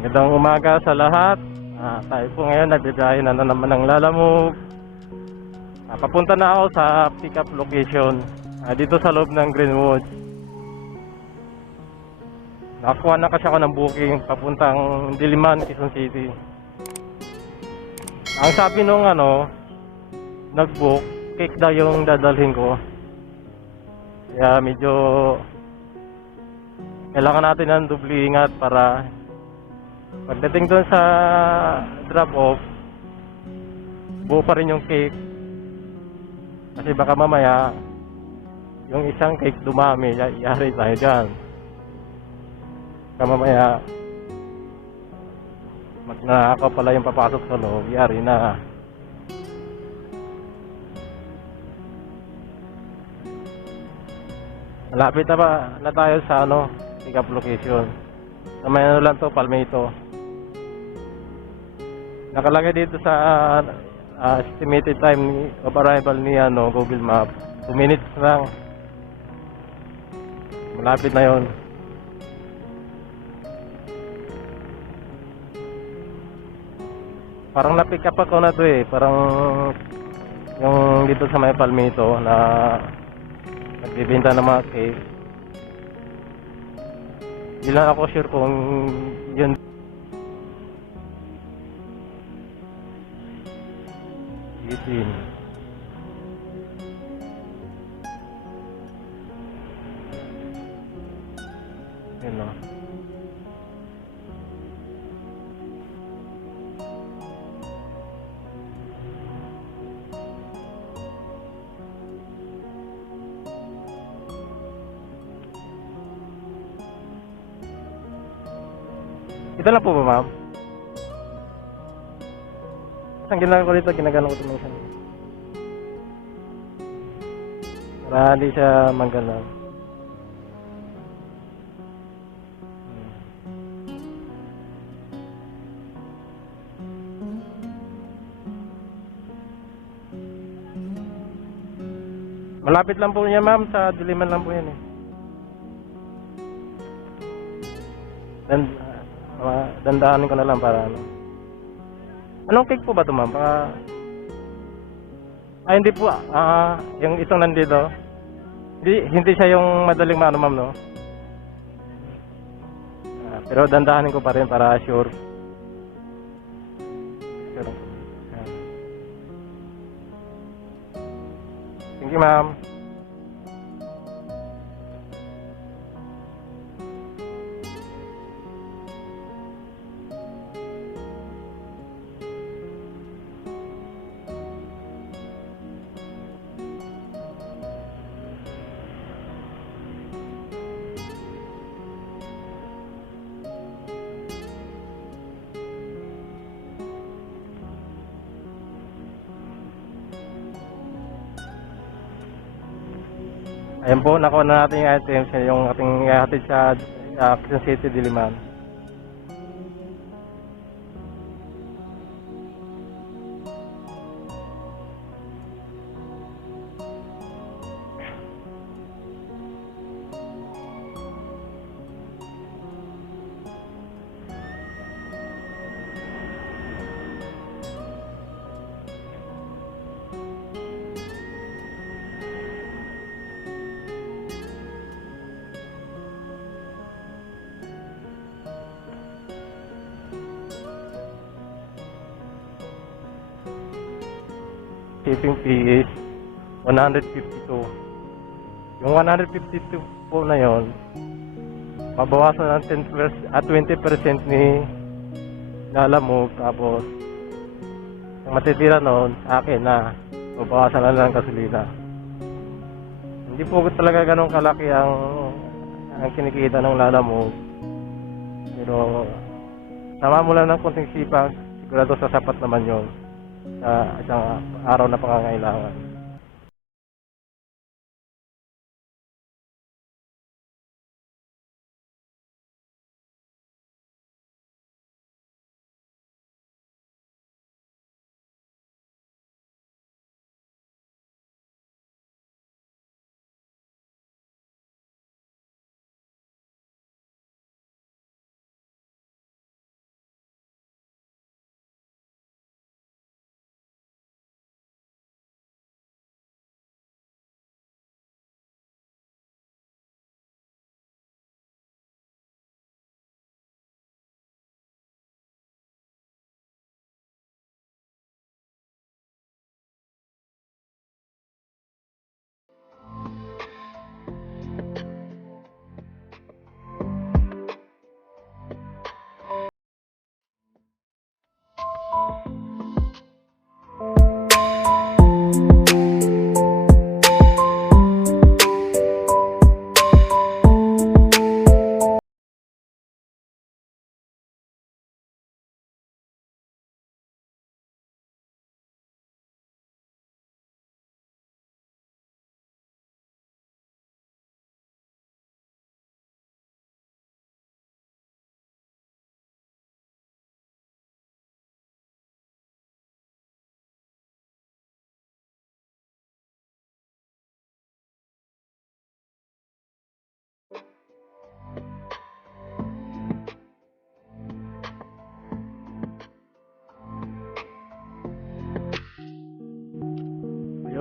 Magandang umaga sa lahat. Tayo po ngayon nagbibiyahe na naman ng Lalamove. Papunta na ako sa pick-up location dito sa loob ng Greenwood. Nakakuha na kasi ako ng booking papuntang Diliman, Quezon City. Ang sabi nung nag-book, cake daw yung dadalhin ko. Kaya medyo kailangan natin ng doble ingat para pagdating doon sa drop-off, buo pa rin yung cake. Kasi baka mamaya yung isang cake dumami, yari tayo dyan. Baka mamaya magnanakaw pala yung papasok sa loob, yari na. Malapit na ba na tayo sa pick-up location. May lang to, Palmito. Nakalagay dito sa estimated time of arrival ni Google Map, 2 minutes lang. Malapit na yon. Parang na-pick up ako na to parang yung dito sa may Palmito na nagbibenta ng mga cake. Hindi lang ako sure kung yun. Yun o. Ito lang po ba, ma'am? Ang ginagawa ko dito, ginagano ko ito minsan. Para hindi siya manggalaw. Malapit lang po niya, ma'am, sa Diliman lang po yan Dandaanin ko na lang para Anong cake po ba ito, ma'am? Hindi po. Yung itong nandito. Hindi siya yung madaling ma'am, no? Pero dandahanin ko pa rin para sure. Thank you, ma'am. Ayan po, nakuha na natin yung items, yung ating hatid sa Quezon City, Diliman. Shipping fee is 152. Yung 152 po na yon, mabawasan ng 20% ni Lalamove, tapos yung matitira noon sa akin na mabawasan na lang gasolina. Hindi po talaga ganun kalaki ang kinikita ng Lalamove, pero sama mo lang ng konting sipag, sigurado sasapat naman yon sa isang araw na pangangailangan.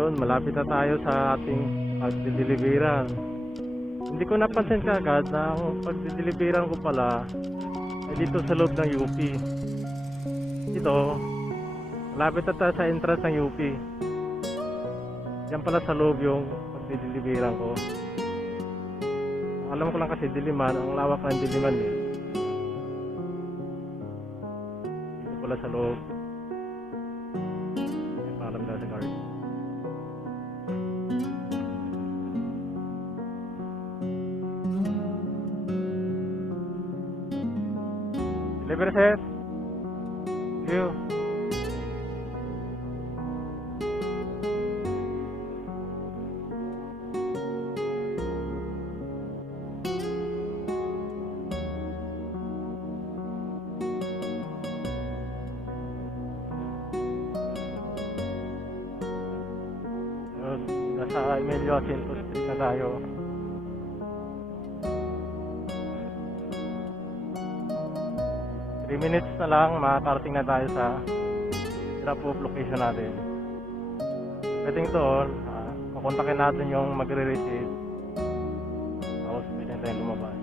Yun, malapit na tayo sa ating pagdideliveran. Hindi ko napansin kagad na ang pagdideliveran ko pala ay dito sa loob ng UP. Dito, malapit na tayo sa entrance ng UP. Yan pala sa loob yung pagdideliveran ko. Alam ko lang kasi Diliman, ang lawak ng Diliman eh. Dito pala sa loob. May paalam na sa guard. Delivery sir. Thank you. Yun, nasa Emilio Jacinto Street na tayo. Three minutes na lang, makakarating na tayo sa drop-off location natin. Pwedeng doon, pakontakin natin yung magre-receive. Tapos pwede tayong lumabas.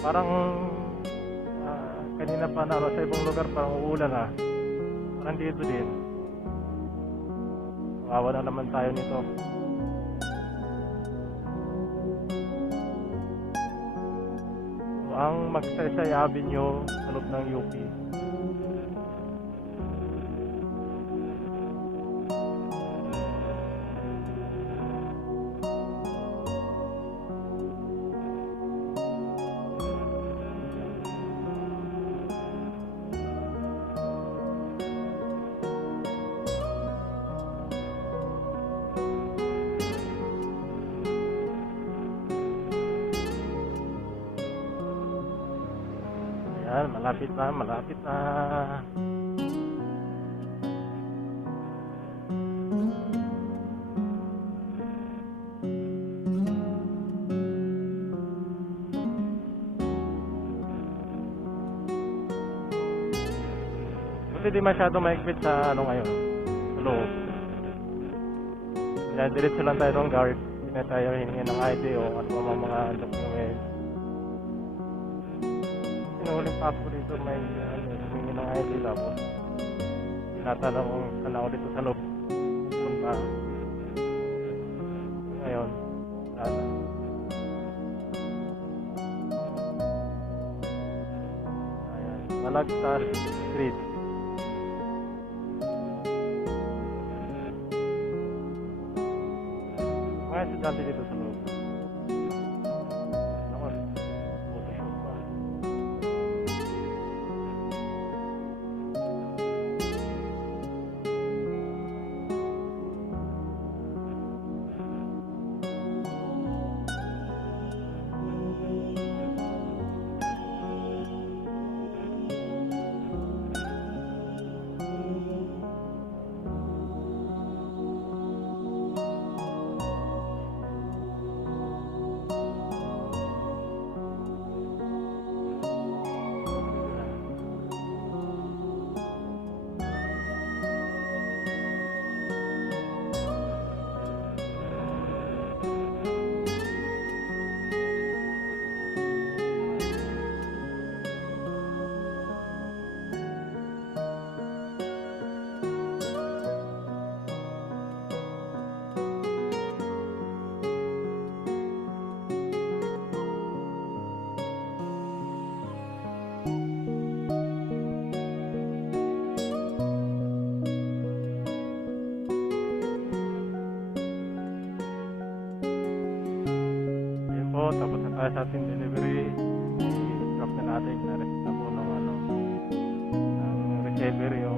Parang kanina pa na sa ibang lugar parang uulan na. Parang dito din. Kawawa na naman tayo nito. Ang Magsaysay Avenue sa loob ng UP. Ayan, malapit na, malapit na. Buti di masyado maigpit sa ano ngayon, sa loob. Kaya diretso lang tayo ng guard. Hindi na tayo hiningi ng ID o at mga document. Sinuhuling pa ako dito may humingi ng ID tapos tinatanong kung saan ako dito sa loob punta. Ngayon, sana. Ayan, Malagtas Street. Mga estudyante dito sa loob. Ako, photoshoot pa. Tapos na tayo sa ating delivery. I-drop na natin na receipt na po ng receiver yung